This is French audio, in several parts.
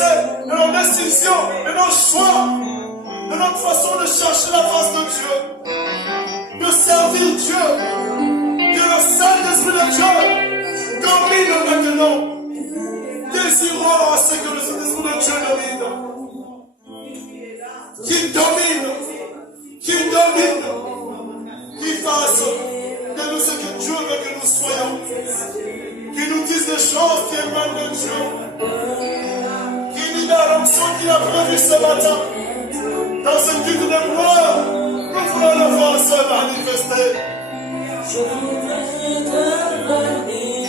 pensées, de nos décisions, de nos choix, de notre façon de chercher la face de Dieu, de servir Dieu, que le Saint-Esprit de Dieu domine maintenant. Désirons à ce que le Saint-Esprit de Dieu domine. Qu'il domine, qu'il fasse de nous ce que Dieu veut que nous soyons, qu'il nous dise des choses qui émanent de Dieu, qu'il nous donne l'onction qu'il a prévu ce matin. Dans ce culte de gloire, nous voulons le voir se manifester. Je voudrais devenir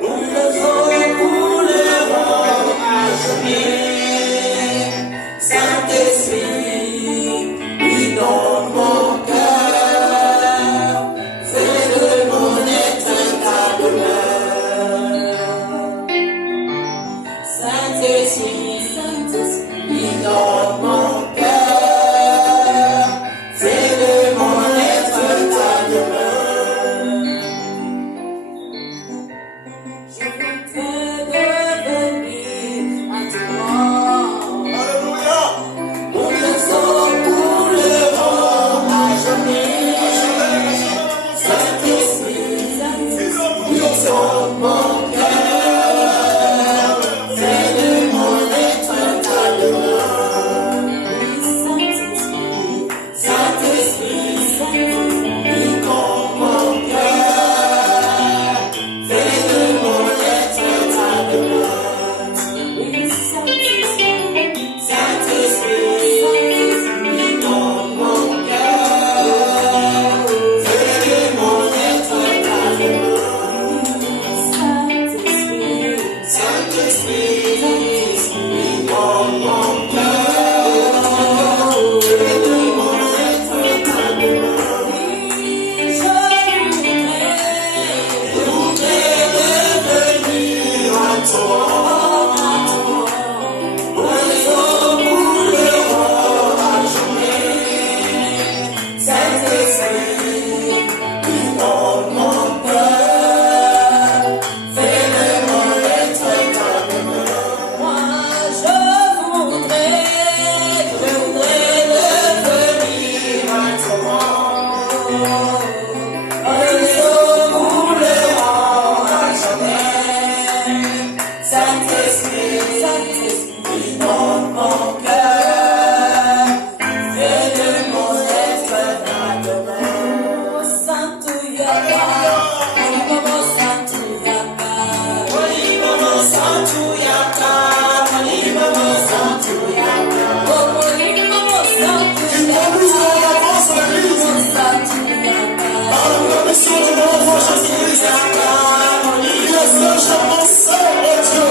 où le vent coulera à jamais. Saint-Esprit, oui, dans mon cœur, fais de mon être ta demeure. Saint-Esprit, oui, dans mon cœur, fais de mon être ta demeure. Je voudrais devenir à toi. Alléluia. Où le sang couleront à jamais. Saint-Esprit, oui, dans mon cœur, fais de mon être ta demeure. Saint-Esprit, oui, dans mon cœur, fais de mon être ta demeure. Saint-Esprit, oui, dans mon cœur, fais de mon être ta demeure. Saint-Esprit, oui, dans mon cœur, fais de mon être ta demeure. Je voudrais devenir à toi. Où les eaux couleront à jamais. Saint-Esprit, oui, dans mon cœur, fais de mon être ta demeure. Moi, je voudrais devenir à toi. Où les eaux couleront à jamais. Saint-Esprit, oui, dans mon cœur, fais de mon être ta demeure. Santuyaka, Olimomo Santuyaka, Olimomo Santuyaka, Olimomo Santuyaka, Olimomo Santuyaka, par la mission de notre roi Jésus-Christ, il est seul, je pense au Dieu.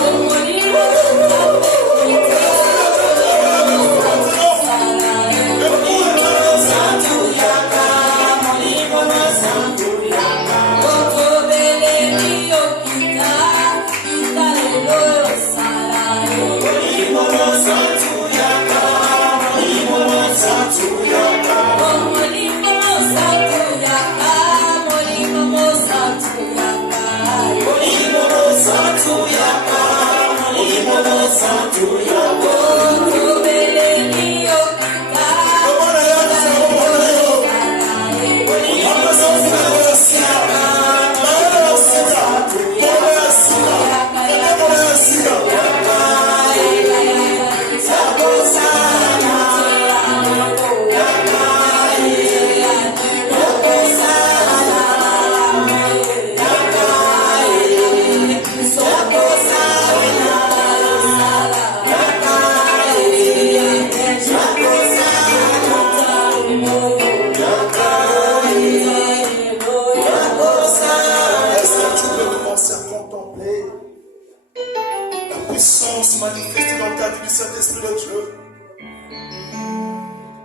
Manifesté dans le cadre du Saint-Esprit de Dieu.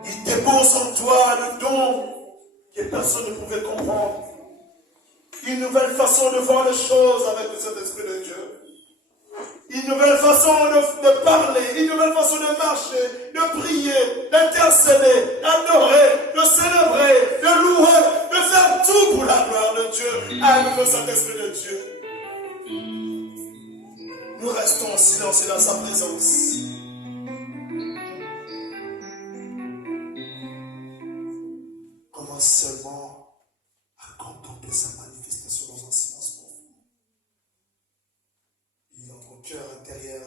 Il dépose en toi le don que personne ne pouvait comprendre. Une nouvelle façon de voir les choses avec le Saint-Esprit de Dieu. Une nouvelle façon de parler, une nouvelle façon de marcher, de prier, d'intercéder, d'adorer, de célébrer, de louer, de faire tout pour la gloire de Dieu avec le Saint-Esprit de Dieu. Nous restons en silence et dans sa présence. Commence seulement à contempler sa manifestation dans un silence profond. Et dans ton cœur intérieur,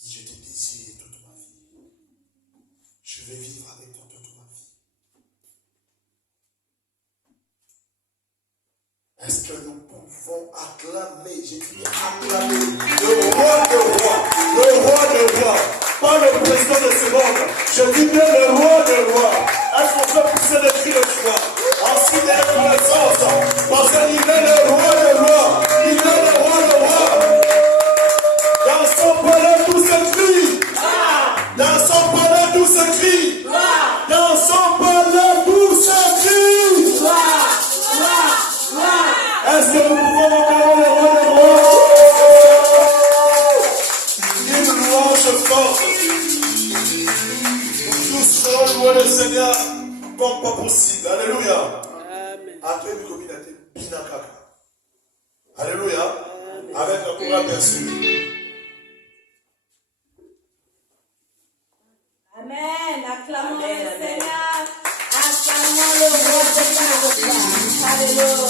dis, je te désire toute ma vie. Je vais vivre avec toi toute ma vie. Est-ce que nous pouvons acclamer, j'ai dit acclamer, le roi des rois, pas le président de ce monde, je dis bien le roi des rois. Est-ce qu'on peut pousser des cris de joie? Ensuite, il est connaissance, parce qu'il est le roi des rois, il est le roi des rois. Dans son palais, tout s'écrit. Dans son palais, tout s'écrit. Dans son palais, tout s'écrit. Est-ce que nous pouvons acclamer le roi des rois? Une louange forte. Nous serons loués le Seigneur comme pas possible. Alléluia. Après, nous communauté Binakaka. Alléluia. Avec un courage bien sûr. Amen. Acclamons le Seigneur. Acclamons le roi de la Alléluia.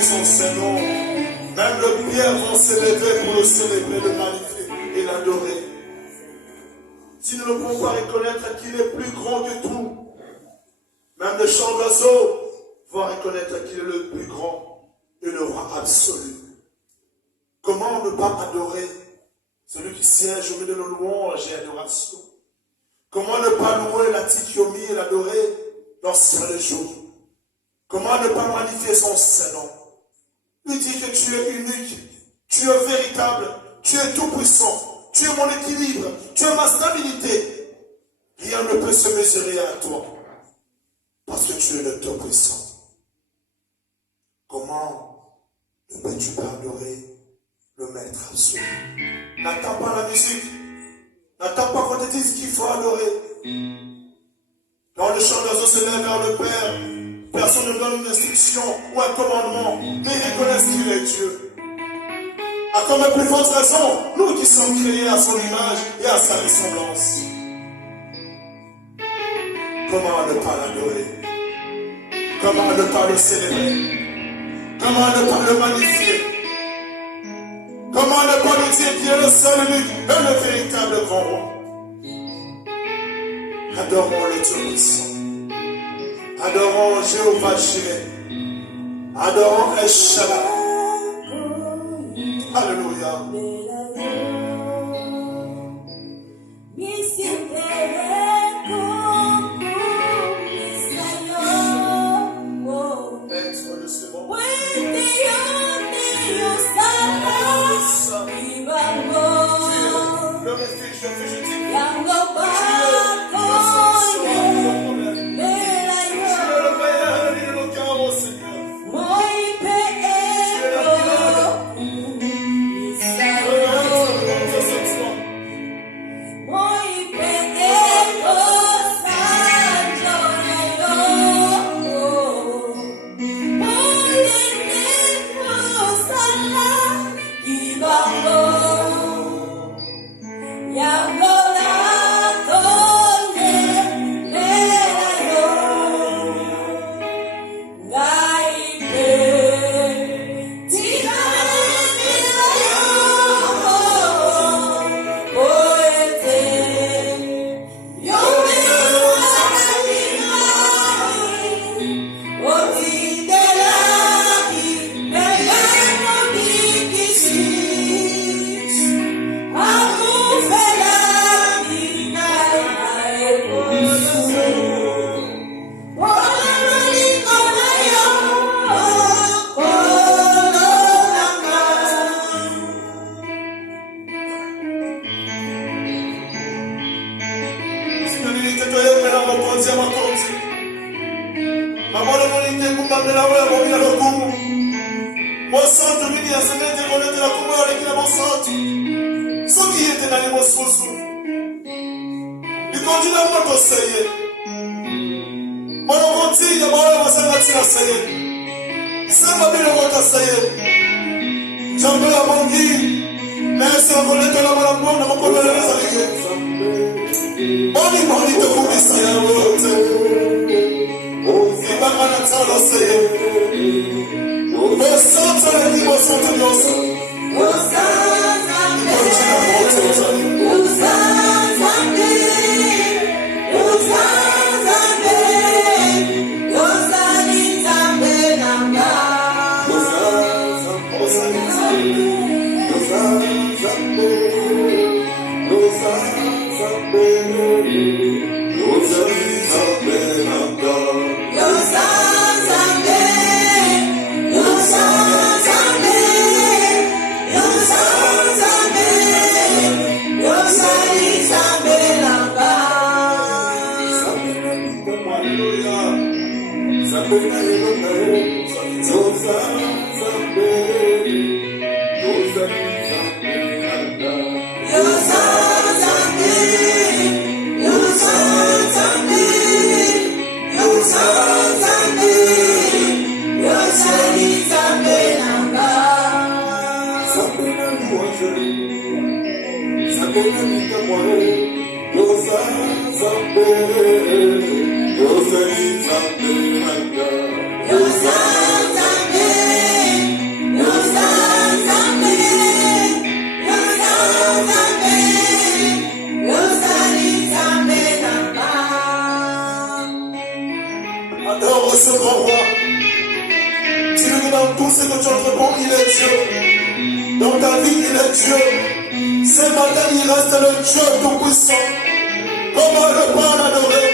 louer son Saint-Nom. Même les pierres vont s'élever pour le célébrer, le magnifier et l'adorer. Si nous ne pouvons pas reconnaître qu'il est plus grand que tout, même les chants d'oiseaux vont reconnaître qu'il est le plus grand et le roi absolu. Comment ne pas adorer celui qui siège au milieu de nos louanges et adoration? Comment ne pas louer la Tithiomi et l'adorer lorsqu'il les jours? Comment ne pas magnifier son Saint-Nom? Lui dit que tu es unique, tu es véritable, tu es tout-puissant, tu es mon équilibre, tu es ma stabilité. Rien ne peut se mesurer à toi, parce que tu es le tout-puissant. Comment ne peux-tu pas adorer le Maître absolu? N'attends pas la musique, n'attends pas qu'on te dise qu'il faut adorer. Quand le chant d'oiseau se lève vers le Père, personne ne donne une instruction ou un commandement, mais ils reconnaissent qu'il est Dieu. À comme plus forte raison, nous qui sommes créés à son image et à sa ressemblance. Comment ne pas l'adorer? Comment ne pas le célébrer? Comment ne pas le magnifier? Comment ne pas lui dire qu'il est le seul, unique et le véritable grand roi? Adorons le Dieu puissant. Adorons Jéhovah Jireh. Adorons El Shaddai. Alléluia. Être le second. Le refuge, le fugitif. Yo maison, il est Dieu. Dans ta vie, il est Dieu. Ce matin, il reste le Dieu tout-puissant. Comment ne pas l'adorer?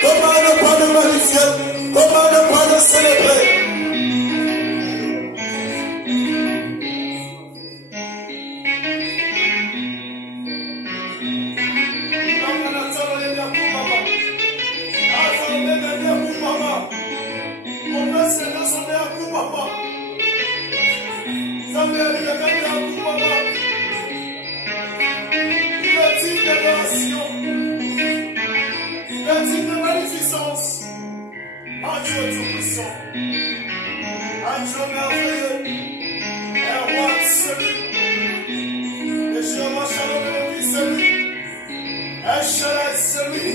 Comment ne pas le magnifier? Comment ne pas le célébrer? Un Dieu tout-puissant, un Dieu merveilleux, un roi celui, et Jéhovah Shalom est celui, un Shaddai celui,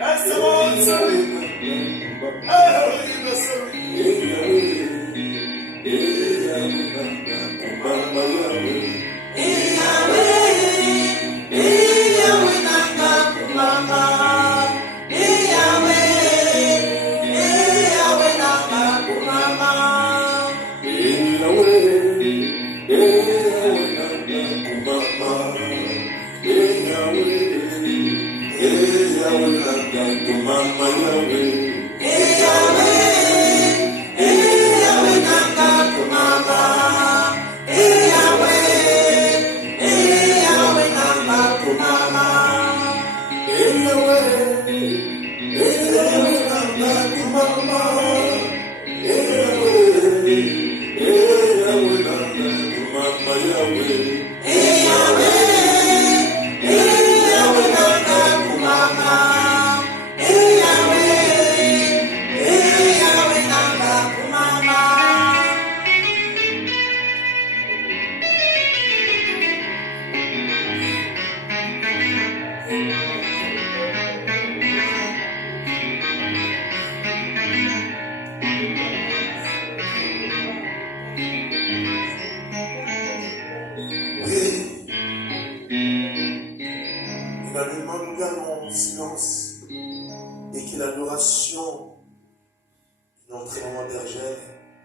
un Sabaoth celui, un Elohim celui.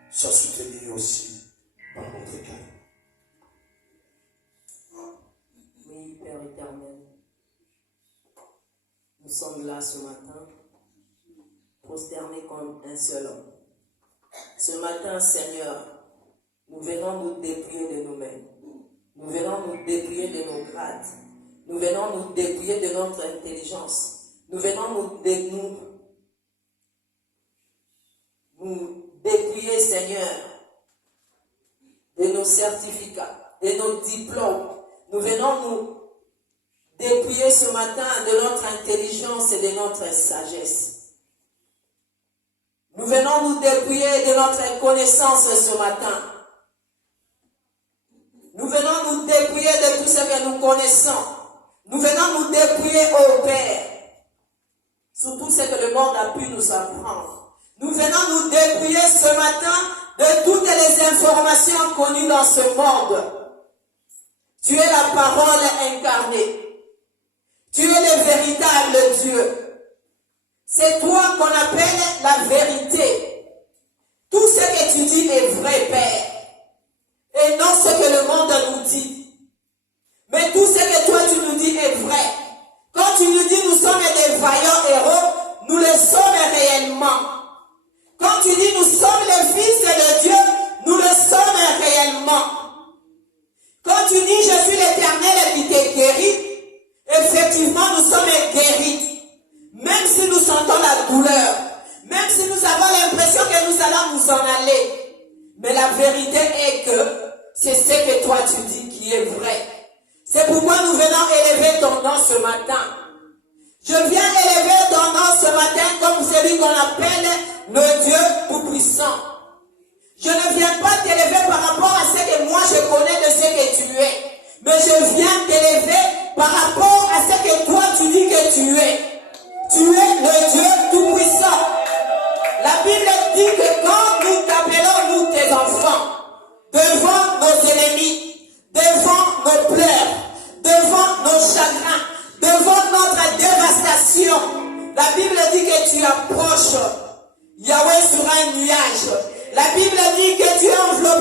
Soit soutenu aussi par notre cœur. Oui, Père éternel, nous sommes là ce matin, prosternés comme un seul homme. Ce matin, Seigneur, nous venons nous dépouiller de nous-mêmes. Nous venons nous dépouiller de nos grades. Nous venons nous dépouiller de notre intelligence. Nous venons nous dépouiller, Seigneur, de nos certificats, de nos diplômes. Nous venons nous dépouiller ce matin de notre intelligence et de notre sagesse. Nous venons nous dépouiller de notre connaissance ce matin. Nous venons nous dépouiller de tout ce que nous connaissons. Nous venons nous dépouiller au Père sur tout ce que le monde a pu nous apprendre. Nous venons nous dépouiller ce matin de toutes les informations connues dans ce monde. Tu es la parole incarnée. Tu es le véritable Dieu. C'est toi qu'on appelle la vérité. Tout ce que tu dis est vrai, Père. Et non ce que le monde nous dit. Mais tout ce que toi tu nous dis est vrai. Quand tu nous dis nous sommes des vaillants héros, nous le sommes réellement. Quand tu dis nous sommes les fils de Dieu, nous le sommes réellement. Quand tu dis je suis l'Éternel qui te guérit, effectivement nous sommes guéris. Même si nous sentons la douleur, même si nous avons l'impression que nous allons nous en aller. Mais la vérité est que c'est ce que toi tu dis qui est vrai. C'est pourquoi nous venons élever ton nom ce matin. Je viens élever ton nom ce matin comme celui qu'on appelle le Dieu Tout-Puissant. Je ne viens pas t'élever par rapport à ce que moi je connais de ce que tu es. Mais je viens t'élever par rapport à ce que toi tu dis que tu es. Tu es le Dieu Tout-Puissant. La Bible dit que quand nous t'appelons, nous tes enfants, devant nos ennemis, devant nos pleurs, devant nos chagrins, devant notre dévastation, la Bible dit que tu approches Yahweh sur un nuage. La Bible dit que tu es enveloppé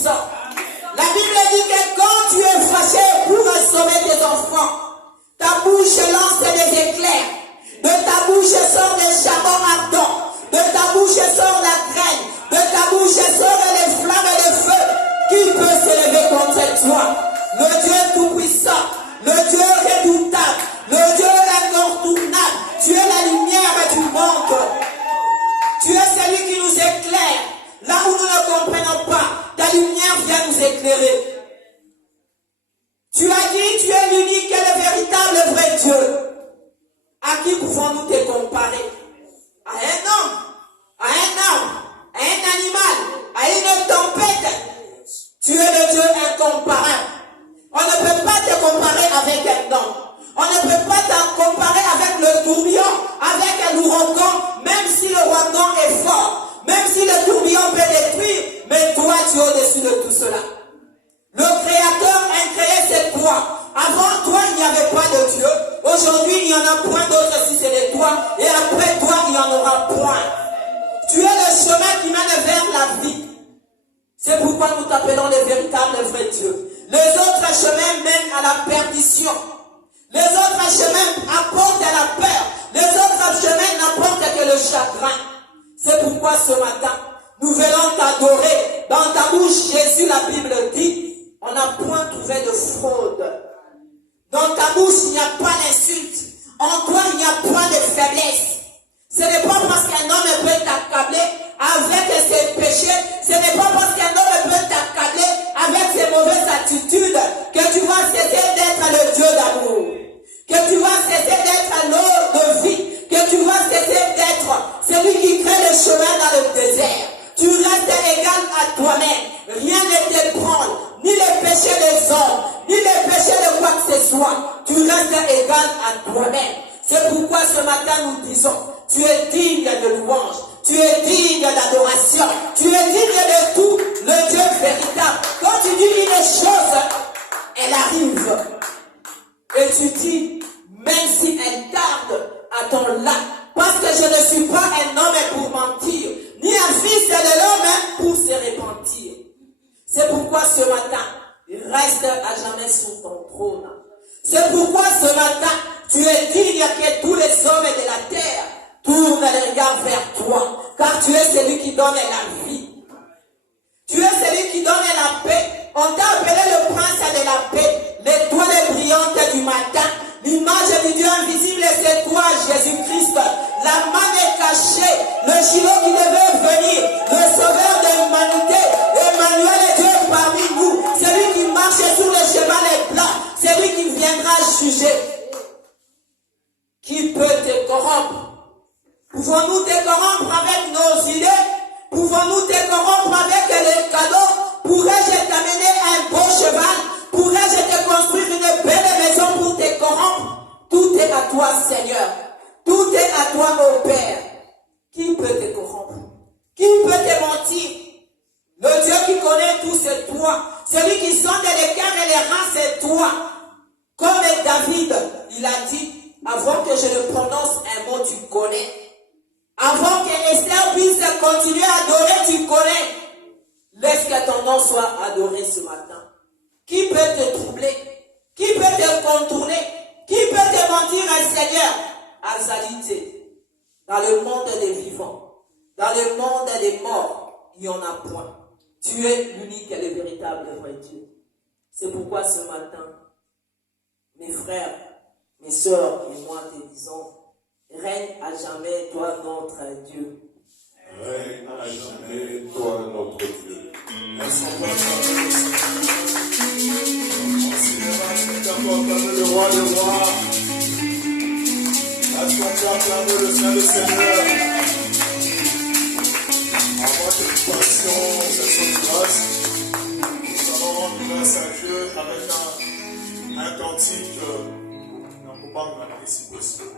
Tout-Puissant. La Bible dit que quand tu es fâché pour sauver tes enfants, ta bouche lance des éclairs, de ta bouche sort des charbons ardents, de ta bouche sort la graine, de ta bouche sort les flammes et le feu. Qui peut s'élever contre toi? Le Dieu Tout-Puissant, le Dieu redoutable, le Dieu incontournable. Tu es la lumière du monde. Tu es celui qui nous éclaire. Là où nous ne comprenons pas, ta lumière vient nous éclairer. Tu as dit, tu es l'unique et le véritable vrai Dieu. À qui pouvons-nous te comparer? À un homme, à un arbre, à un animal, à une tempête. Tu es le Dieu incomparable. On ne peut pas te comparer avec un homme. On ne peut pas te comparer avec le tourbillon, avec un ouragan, même si le ouragan est fort, même si le tourbillon peut détruire, mais toi tu es au-dessus de tout cela. Le Créateur incréé, c'est toi. Avant toi, il n'y avait pas de Dieu. Aujourd'hui, il n'y en a point d'autre si ce n'est toi. Et après toi, il n'y en aura point. Tu es le chemin qui mène vers la vie. C'est pourquoi nous t'appelons le véritable vrai Dieu. Les autres chemins mènent à la perdition. Les autres chemins apportent à la peur. Les autres chemins n'apportent que le chagrin. C'est pourquoi ce matin, nous venons t'adorer. Dans ta bouche, Jésus, la Bible dit, on n'a point trouvé de fraude. Dans ta bouche, il n'y a pas d'insulte. En toi, il n'y a point de faiblesse. Ce n'est pas parce qu'un homme peut t'accabler avec ses péchés. Ce n'est pas parce qu'un homme peut t'accabler avec ses mauvaises attitudes que tu vas cesser d'être le Dieu d'amour. Que tu vas cesser d'être l'eau de vie. Que tu vas cesser d'être celui qui crée le chemin dans le désert. Tu restes égal à toi-même. Rien ne t'ébranle. Ni les péchés des hommes, ni les péchés de quoi que ce soit. Tu restes égal à toi-même. C'est pourquoi ce matin nous disons, tu es digne de louange, tu es digne d'adoration, tu es digne de tout, le Dieu véritable. Quand tu dis une chose, elle arrive. Et tu dis, même si elle tarde, attends-la. Parce que je ne suis pas un homme pour mentir, ni un fils de l'homme pour se repentir. C'est pourquoi ce matin, reste à jamais sur ton trône. C'est pourquoi ce matin, tu es digne que tous les hommes de la terre tournent le regard vers toi. Car tu es celui qui donne la vie. Tu es celui qui donne la paix. On t'a appelé le prince de la paix, l'étoile brillante du matin. L'image du Dieu invisible, c'est toi, Jésus-Christ. La main est cachée. Le Shiloh qui devait venir, le sauveur de l'humanité. Emmanuel est Dieu parmi nous. Celui qui marche sur le cheval blanc. Celui qui viendra juger. Qui peut te corrompre? Pouvons-nous te corrompre avec nos idées? Pouvons-nous te corrompre avec les cadeaux? Pourrais-je t'amener un beau cheval? Pourrais-je te construire une belle maison pour te corrompre? Tout est à toi, Seigneur. Tout est à toi, ô Père. Qui peut te corrompre? Qui peut te mentir? Le Dieu qui connaît tout, c'est toi. Celui qui sonde les cœurs et les reins, c'est toi. Comme David, il a dit, avant que je ne prononce un mot, tu connais. Avant que Esther puisse continuer à adorer, tu connais. Laisse que ton nom soit adoré ce matin. Qui peut te troubler? Qui peut te contourner? Qui peut te mentir, Seigneur? Azalité. Dans le monde des vivants, dans le monde des morts, il n'y en a point. Tu es l'unique et le véritable vrai Dieu. C'est pourquoi ce matin, mes frères, mes sœurs et moi te disons, règne à jamais, toi notre Dieu. Règne à jamais, toi notre Dieu. Merci le roi des rois. Laisse-moi acclamer le Saint des Seigneurs. Avant que nous passions cette sonne grâce, nous allons rendre grâce à Dieu avec un cantique dans le moment de la participation.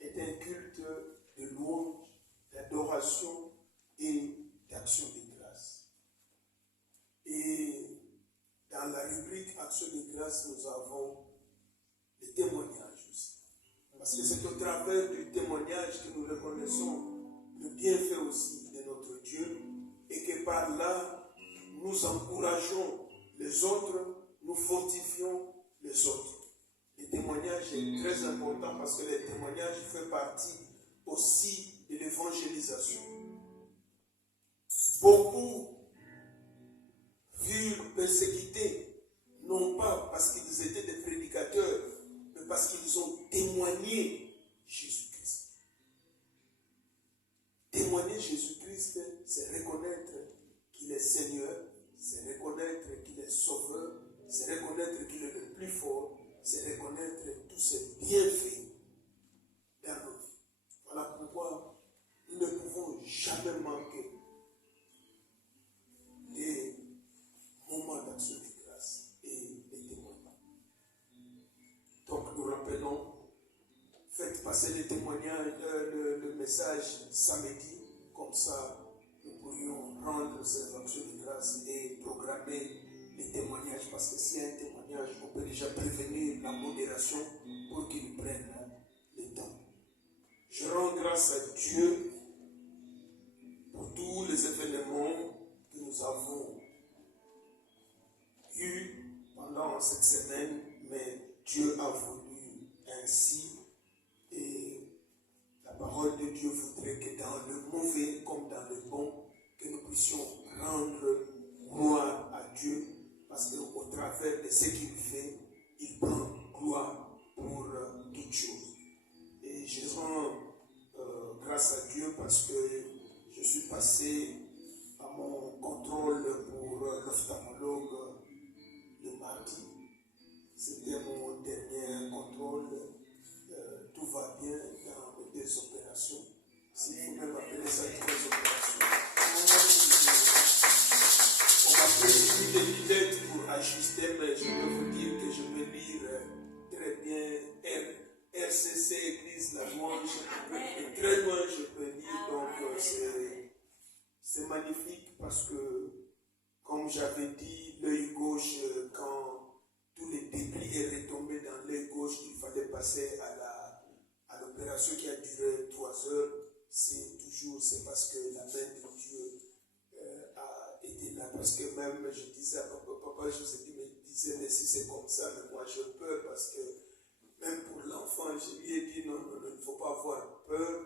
est un culte de louange, d'adoration et d'action de grâce. Et dans la rubrique action de grâce, nous avons les témoignages aussi. Parce que c'est au travers du témoignage que nous reconnaissons le bienfait aussi de notre Dieu et que par là, nous encourageons les autres, nous fortifions les autres. Le témoignage est très important parce que le témoignage fait partie aussi de l'évangélisation. Beaucoup furent persécutés, non pas parce qu'ils étaient des prédicateurs, mais parce qu'ils ont témoigné Jésus-Christ. Témoigner Jésus-Christ, c'est reconnaître qu'il est Seigneur, c'est reconnaître qu'il est Sauveur, c'est reconnaître qu'il est le plus fort, c'est reconnaître tous ses bienfaits dans nos vies. Voilà pourquoi nous ne pouvons jamais manquer des moments d'action de grâce et des témoignages. Donc nous rappelons, faites passer les témoignages, le message samedi, comme ça nous pourrions rendre ces actions de grâce et programmer les témoignages, parce que s'il y a un témoignage, on peut déjà prévenir la modération pour qu'ils prennent le temps. Je rends grâce à Dieu pour tous les événements que nous avons eus pendant cette semaine, mais Dieu a voulu ainsi, et la parole de Dieu voudrait que dans le mauvais comme dans le bon, que nous puissions rendre gloire à Dieu, parce qu'au travers de ce qu'il fait, il prend gloire pour toutes choses. Et je rends grâce à Dieu parce que je suis passé à mon contrôle pour l'ophtalmologue le mardi. C'était mon dernier contrôle. Tout va bien dans les 2 opérations. Si vous pouvez m'appeler ça 3 opérations. On m'a prescrit des lunettes pour ajuster, mais je peux vous dire que je peux lire très bien RCC, Église La Louange. Et très loin, je peux lire. Donc, c'est magnifique parce que, comme j'avais dit, l'œil gauche, quand tout le débris est retombé dans l'œil gauche, il fallait passer à l'opération qui a duré 3 heures. C'est parce que la main de Dieu a été là. Parce que même, je disais à papa, je me disais, mais si c'est comme ça, mais moi j'ai peur parce que même pour l'enfant, je lui ai dit, non, il ne faut pas avoir peur.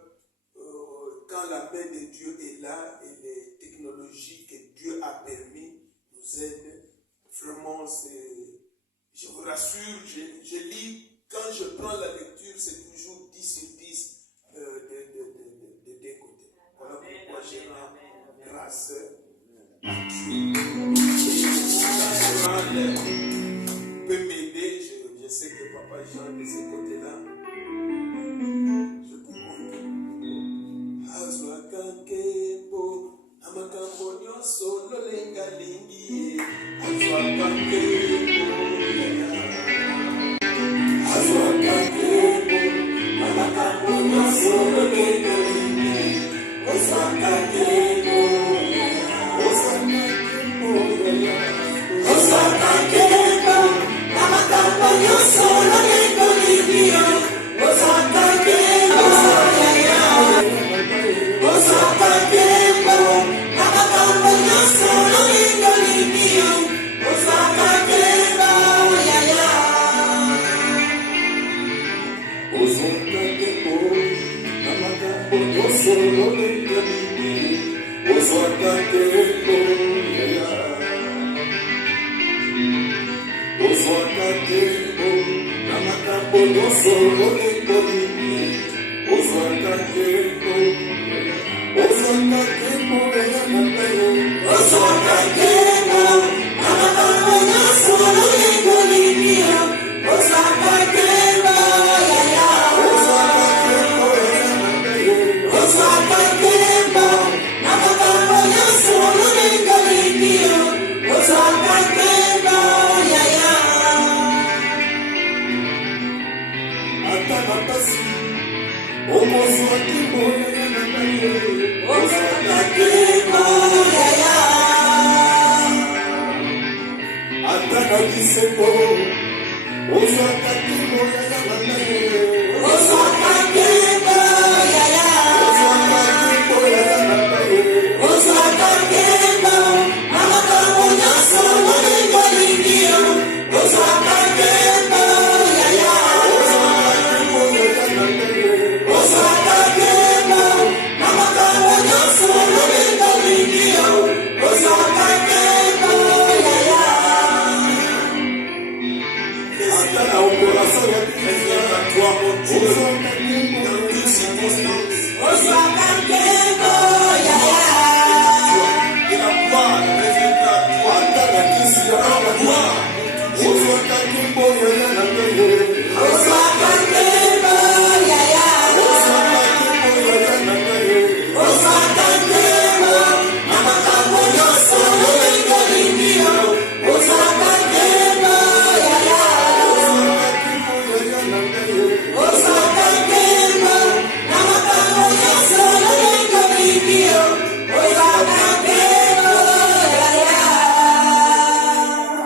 Quand la main de Dieu est là et les technologies que Dieu a permis nous aident, vraiment, je vous rassure, je lis, quand je prends la lecture, c'est toujours 10 sur 10 de deux côtés. Voilà pourquoi je rends grâce à Dieu. Et peut m'aider, je sais que Papa Jean de ce côté-là, je peux compter. Azwakakebo, namakambo nyonso lolenga lingi, azwakakebo, azwakakebo, namakambo nyonso lolenga lingi, azwakakebo, azwakakebo, namakambo nyonso lolenga lingi, azwakakebo,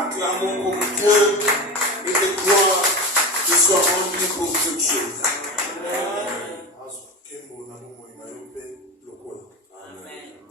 Acclamons pour Dieu et de gloire qui soit rendu pour toutes choses.